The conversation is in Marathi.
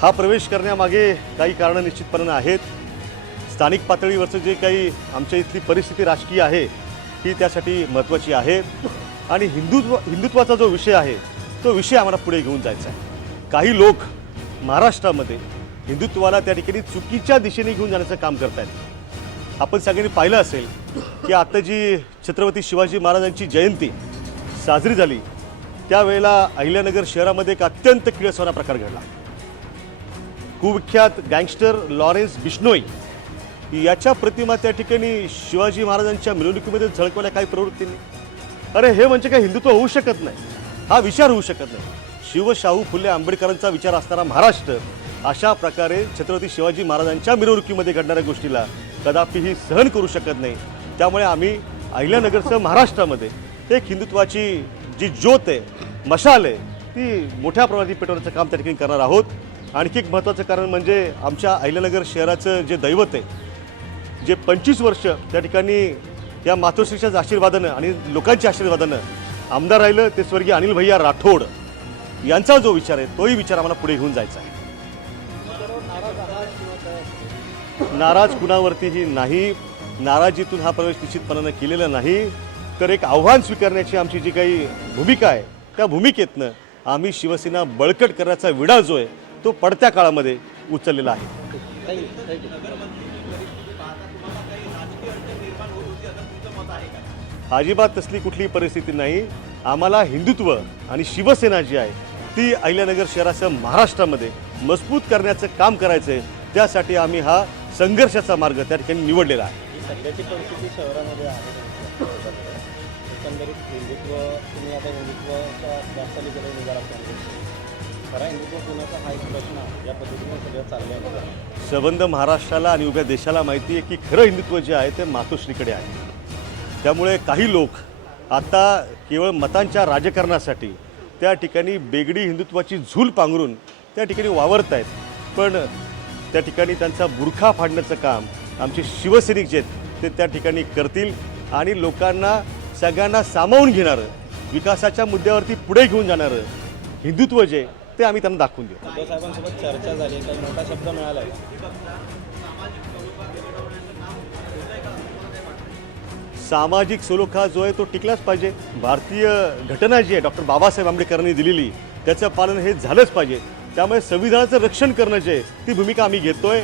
हा प्रवेश करण्यामागे काही कारणं निश्चितपणे आहेत। स्थानिक पातळीवरचं जे काही आमच्या इथली परिस्थिती राजकीय आहे ही त्यासाठी महत्त्वाची आहे आणि हिंदुत्वाचा जो विषय आहे तो विषय आम्हाला पुढे घेऊन जायचा आहे। काही लोक महाराष्ट्रामध्ये हिंदुत्वाला त्या ठिकाणी चुकीच्या दिशेने घेऊन जाण्याचं काम करत आहेत। आपण सगळ्यांनी पाहिलं असेल की आता जी छत्रपती शिवाजी महाराजांची जयंती साजरी झाली त्यावेळेला अहिल्यानगर शहरामध्ये एक अत्यंत किळसवाना प्रकार घडला। कुविख्यात गँगस्टर लॉरेन्स बिश्नोई याच्या प्रतिमा त्या ठिकाणी शिवाजी महाराजांच्या मिरवणुकीमध्ये झळकवल्या काही प्रवृत्तींनी। अरे हे म्हणजे काय हिंदुत्व होऊ शकत नाही, हा विचार होऊ शकत नाही। शिवशाहू फुले आंबेडकरांचा विचार असणारा महाराष्ट्र अशा प्रकारे छत्रपती शिवाजी महाराजांच्या मिरवणुकीमध्ये घडणाऱ्या गोष्टीला कदापिही सहन करू शकत नाही। त्यामुळे आम्ही अहिल्यानगरचं महाराष्ट्रामध्ये एक हिंदुत्वाची जी ज्योत आहे, मशाल आहे, ती मोठ्या प्रमाणात पेटवण्याचं काम त्या ठिकाणी करणार आहोत। आणखी एक महत्त्वाचं कारण म्हणजे आमच्या अहिल्यानगर शहराचं जे दैवत आहे, जे 25 वर्ष त्या ठिकाणी या मातोश्रीच्या आशीर्वादानं आणि लोकांच्या आशीर्वादानं आमदार राहिलं ते स्वर्गीय अनिल भैया राठोड यांचा जो विचार आहे तोही विचार आम्हाला पुढे घेऊन जायचा आहे। नाराज कुणावरतीही नाही, नाराजीतून हा प्रवेश निश्चितपणानं केलेला नाही, तर एक आव्हान स्वीकारण्याची आमची जी काही भूमिका आहे त्या भूमिकेतनं आम्ही शिवसेना बळकट करण्याचा विडा जो आहे तो पडत्या काळामध्ये उचललेला आहे। अजिबात तसली कुठली परिस्थिती नाही। आम्हाला हिंदुत्व आणि शिवसेना जी आहे ती अहिल्यानगर शहरासह महाराष्ट्रामध्ये मजबूत करण्याचं काम करायचं आहे। त्यासाठी आम्ही हा संघर्षाचा मार्ग त्या ठिकाणी निवडलेला आहे। सध्याची परिस्थिती शहरामध्ये आहे एकंदरीत हिंदुत्व तुम्ही आता हिंदुत्वाच्या वाटचालीकडे निघाला खरा हिंदुत्व पुण्याचा हा एक प्रश्न या पद्धतीने सगळं चाललं आहे। संबंध महाराष्ट्राला आणि उभ्या देशाला माहिती आहे की खरं हिंदुत्व जे आहे ते मातोश्रीकडे आहे। त्यामुळे काही लोक आता केवळ मतांच्या राजकारणासाठी त्या ठिकाणी बेगडी हिंदुत्वाची झूल पांघरून त्या ठिकाणी वावरत आहेत, पण त्या ठिकाणी त्यांचा बुरखा फाडण्याचं काम आमचे शिवसैनिक जे आहेत ते त्या ठिकाणी करतील आणि लोकांना सगळ्यांना सामावून घेणारं, विकासाच्या मुद्द्यावरती पुढे घेऊन जाणारं हिंदुत्व जे ते आम्ही त्यांना दाखवून देऊ। उद्धव साहेबांसोबत चर्चा झाली, काही मोठा शब्द मिळाला आहे? सामाजिक सलोखा जो आहे तो टिकलाच पाहिजे। भारतीय घटना जी आहे डॉक्टर बाबासाहेब आंबेडकरांनी दिलेली त्याचं पालन हे झालंच पाहिजे। त्यामुळे संविधानाचं रक्षण करणं जे ती भूमिका आम्ही घेतोय।